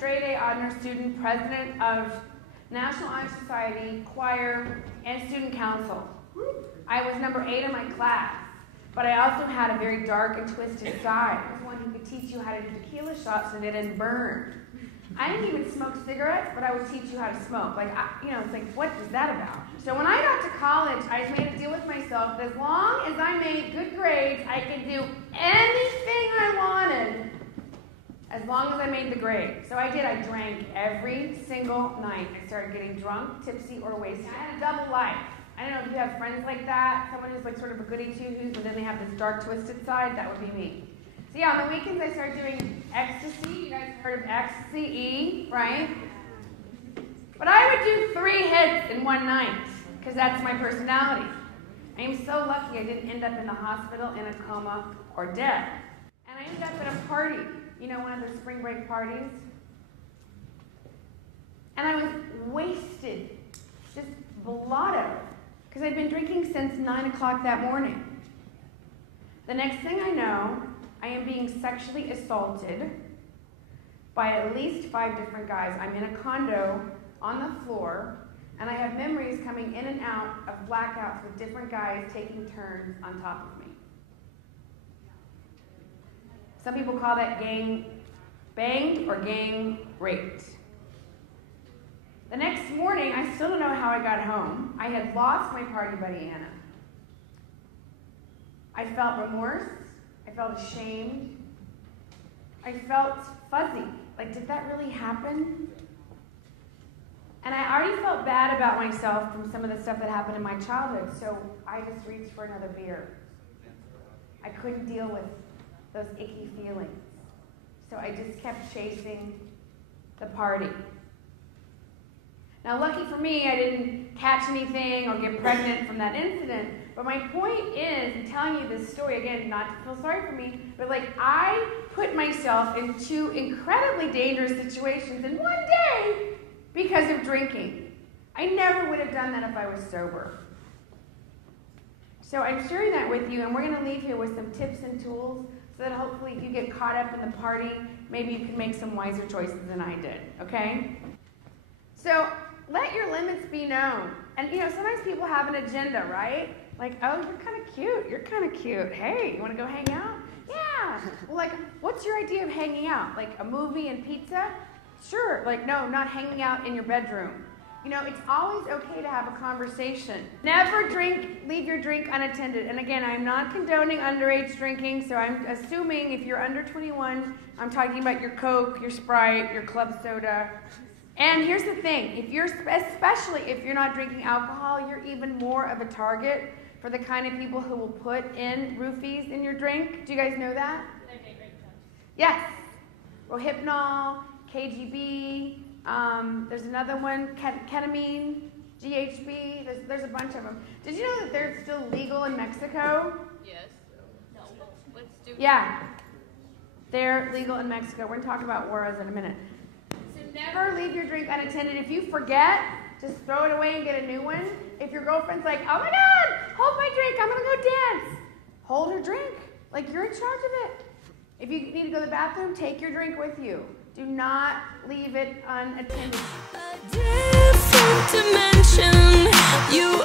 straight A honor student, president of National Honor Society, choir, and student council. I was number 8 in my class, but I also had a very dark and twisted side. I was one who could teach you how to do tequila shots so they didn't burn. I didn't even smoke cigarettes, but I would teach you how to smoke. Like, it's like, what is that about? So when I got to college, I just made a deal with myself that as long as I made good grades, I could do anything I wanted, as long as I made the grade. So I did. I drank every single night. I started getting drunk, tipsy, or wasted. I had a double life. I don't know if you have friends like that, someone who's like sort of a goody two-shoes, but then they have this dark, twisted side. That would be me. So yeah, on the weekends I started doing ecstasy. You guys have heard of ecstasy, right? But I would do 3 hits in one night, because that's my personality. I am so lucky I didn't end up in the hospital in a coma or dead. And I ended up at a party, one of those spring break parties. And I was wasted, just blotto, because I'd been drinking since 9 o'clock that morning. The next thing I know, I am being sexually assaulted by at least 5 different guys. I'm in a condo on the floor, and I have memories coming in and out of blackouts with different guys taking turns on top of me. Some people call that gang banged or gang raped. The next morning, I still don't know how I got home. I had lost my party buddy, Anna. I felt remorse. I felt ashamed. I felt fuzzy. Like, did that really happen? And I already felt bad about myself from some of the stuff that happened in my childhood, so I just reached for another beer. I couldn't deal with those icky feelings. So I just kept chasing the party. Now, lucky for me, I didn't catch anything or get pregnant from that incident. But my point is, in telling you this story, again, not to feel sorry for me, but I put myself in 2 incredibly dangerous situations in one day because of drinking. I never would have done that if I was sober. So I'm sharing that with you, and we're going to leave here with some tips and tools so that hopefully if you get caught up in the party, maybe you can make some wiser choices than I did, okay? So let your limits be known. And sometimes people have an agenda, right? Like, oh, you're kind of cute. You're kind of cute. Hey, you want to go hang out? Yeah. Well, what's your idea of hanging out? Like a movie and pizza? Sure. No, not hanging out in your bedroom. It's always okay to have a conversation. Never leave your drink unattended. And again, I'm not condoning underage drinking, so I'm assuming if you're under 21, I'm talking about your Coke, your Sprite, your club soda. And here's the thing, especially if you're not drinking alcohol, you're even more of a target for the kind of people who will put in roofies in your drink. Do you guys know that? Yes. Rohypnol, KGB, there's another one, ketamine, GHB, there's a bunch of them. Did you know that they're still legal in Mexico? Yes. No, let's do it. Yeah. They're legal in Mexico. We're going to talk about Juarez in a minute. Never leave your drink unattended. If you forget, just throw it away and get a new one. If your girlfriend's like, oh my God, hold my drink, I'm going to go dance. Hold her drink. You're in charge of it. If you need to go to the bathroom, take your drink with you. Do not leave it unattended. A different dimension. You